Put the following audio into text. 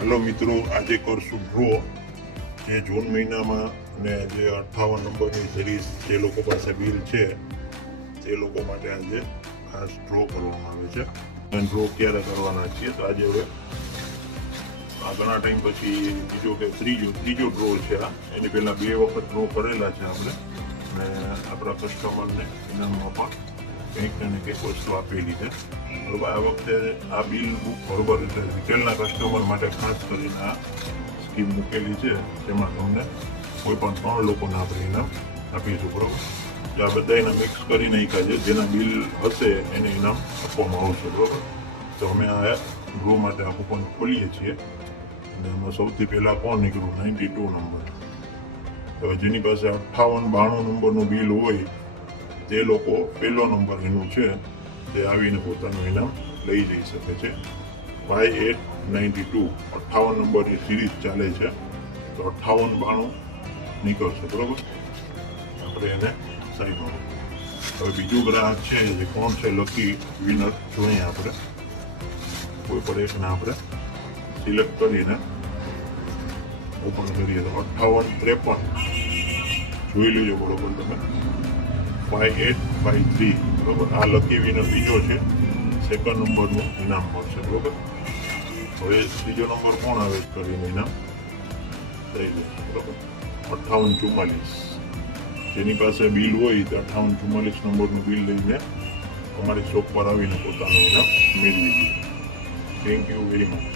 Hello મિત્રો, આજે કરશું ડ્રો જે જૂન મહિનામાં ને જે 58 નંબરની સિરીઝ જે લોકો પાસે બિલ છે તે લોકો માટે આજે ખાસ ડ્રો કરવામાં આવે છે. અને ડ્રો ક્યારે કરવાના છીએ તો આજે હવે આ ઘણા ટાઈમ પછી ત્રીજો ડ્રો છે. એની પહેલાં 2 વખત ડ્રો કરેલા છે આપણે, અને આપણા કસ્ટમરને ઇનામમાં પણ કંઈક ને કંઈક વસ્તુ આપેલી છે. બરોબર, આ વખતે આ બિલ બુક બરોબર રિટેલના કસ્ટમર માટે ખાસ કરીને આ સ્કીમ મૂકેલી છે, જેમાં તમને કોઈ પણ 3 લોકોને આપણે ઇનામ આપીશું. બરોબર, એટલે આ બધા એના મિક્સ કરી નાખ્યા છે. જેના બિલ હશે એને ઇનામ આપવામાં આવશે. બરોબર, તો અમે આ ડ્રો માટે આ કૂપન ખોલીએ છીએ, અને એમાં સૌથી પહેલાં કોણ નીકળ્યું? 92 નંબર. હવે જેની પાસે 58-92 નંબરનું બિલ હોય તે લોકો પહેલો નંબર એનું છે તે આવીને પોતાનું ઇનામ લઈ જઈ શકે છે. 5892 58 નંબરની સિરીઝ ચાલે છે, તો 58-92 નીકળશે. બરોબર, આપણે એને સાઈડમાં. હવે બીજું ગ્રાહક છે જે કોણ છે લકી વિનર જોઈએ. આપણે કોઈ પણ એકને આપણે સિલેક્ટ કરીને ઓપન કરીએ તો 5853 જોઈ લેજો. બરોબર, તમે 5853. બરોબર, આ લકી વિનર બીજો છે, સેકન્ડ નંબરનું ઇનામ મળશે. બરોબર, હવે ત્રીજો નંબર કોણ આવે કરીને ઇનામ થઈ જાય. બરોબર, 5844. જેની પાસે બિલ હોય તો 5844 નંબરનું બિલ લઈને અમારી શોપ પર આવીને પોતાનું ઇનામ મેળવી દે. Thank you very much.